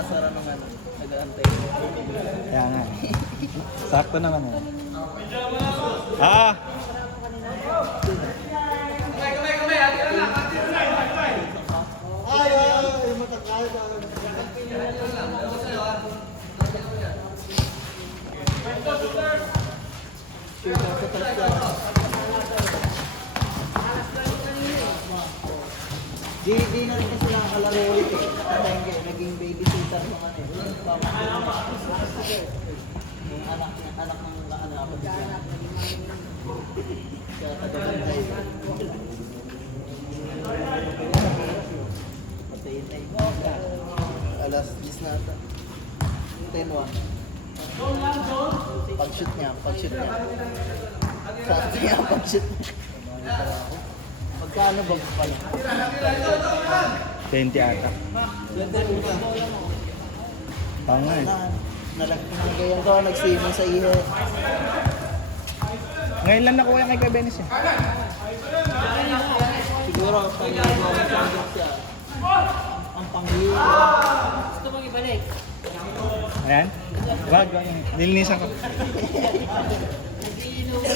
nagsasara ng ano, nag-aantay. Kaya nga. Sakto naman eh. Ah! Di na rin kasi nakakalaro ulit eh. Nakatengge, naging babysitter ng ano eh. Yung anak ng ano ako dito. Kaya tagabantay. Patayin na yun. Alas 10 na ata. 10-1. Pag-shoot niya. Sakto niya pag-shoot niya. Magkano ba pala? 20 ata. Tama eh. Nalagayan ko, nagsimon sa ihe. Ngayon lang nakuha kay Kabenes eh. Siguro, pang-iwan siya. Ang pang-iwan. Gusto mong ibalik? Ayan. Wag. Nilinisan ko. Hindi inuwi.